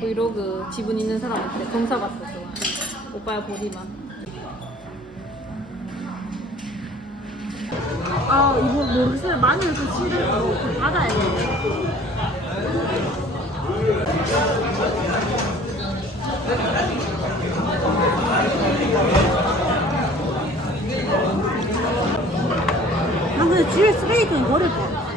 브이로그 지분 있는 사람한테 검사받고 좋아. 오빠야 보리만. 아 이거 모르겠어요. 마늘 그 씨를 받아야 돼. 난 근데 뒤에 쓰레기통에 버릴 거야.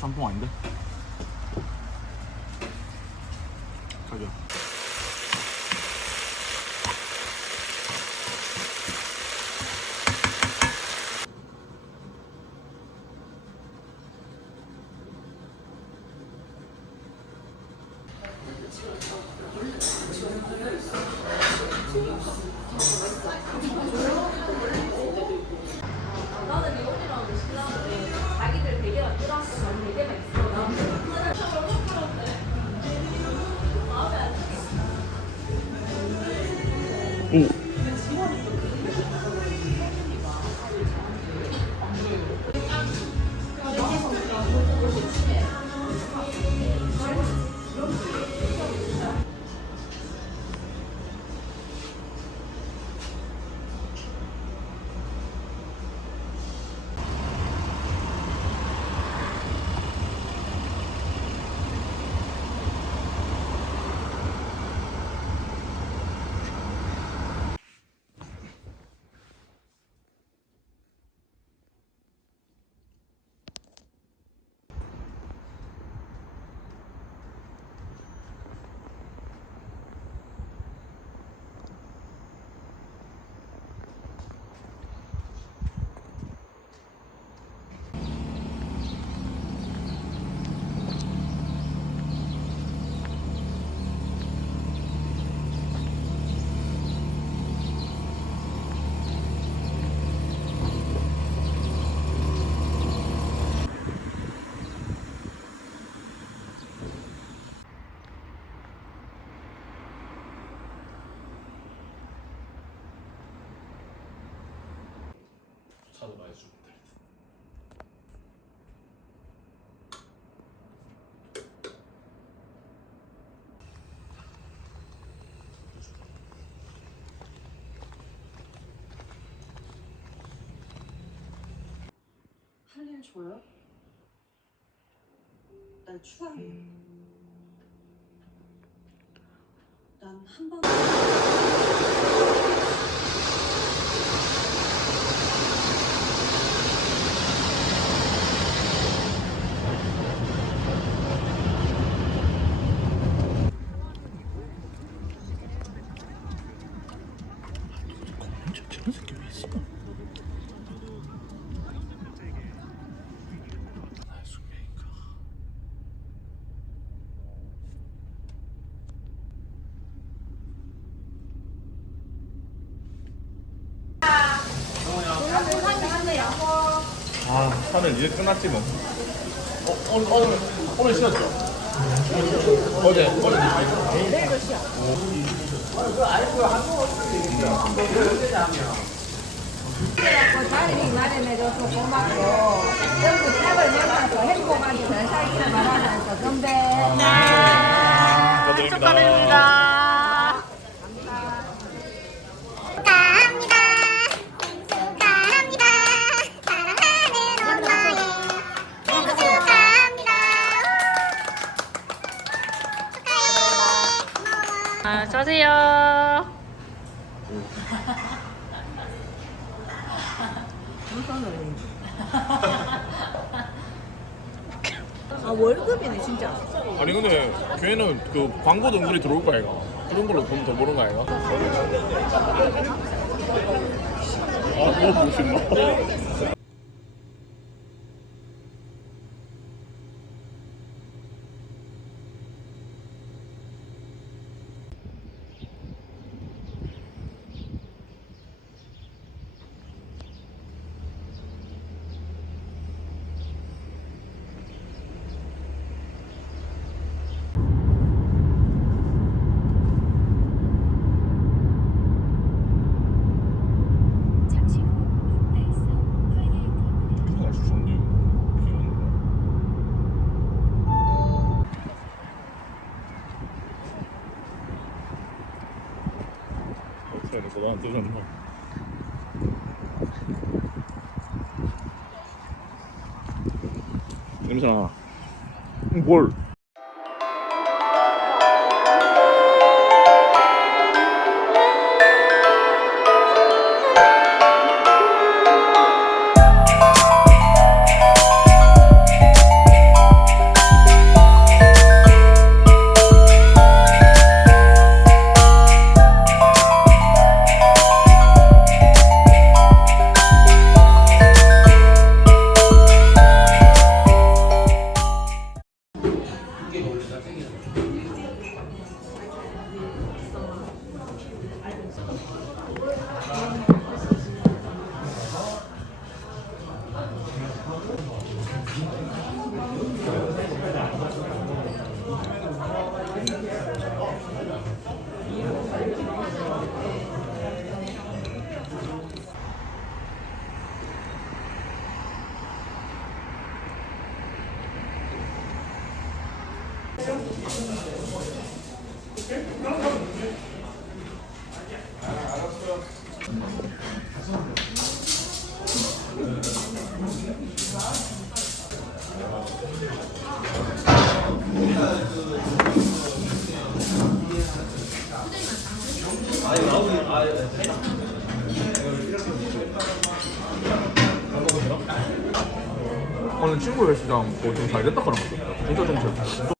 짬뽕 아닌데? 가자. 나는 이혼이랑 신랑인데 자기들 대게가 뜨거운 대게가 있어. 차도 많이 주고 할 일 줘요? 날 추앙해. 난 한 번. 저런 새끼 왜 있어? 나의 숙명인가? 아, 3일 이제 끝났지 뭐. 오늘 쉬었죠? 어제 내일도 쉬어. 그래갖고 자리 마련해줘서 고맙고 전부 짝을 만나서 행복하게 잘 살기를 바라면서 건배. 축하드립니다. 축하합니다. 축하합니다. 사랑하는 엄마의 생일 축하합니다. 축하해. 고마워. 자세요. 아 월급이네 진짜. 아니 근데 걔는 그 광고도 은근히 들어올 거야 이거. 그런 걸로 돈 더 버는 거야 이거. 아 뭐 보고 싶나? 날씨 좋네. 비 오는 거. 어떻게 해서 나한테 줬나? 냄새나. 뭘? 오늘 친구 헬스장 뭐 좀 잘 됐다 그런 거. 진짜 좀 잘.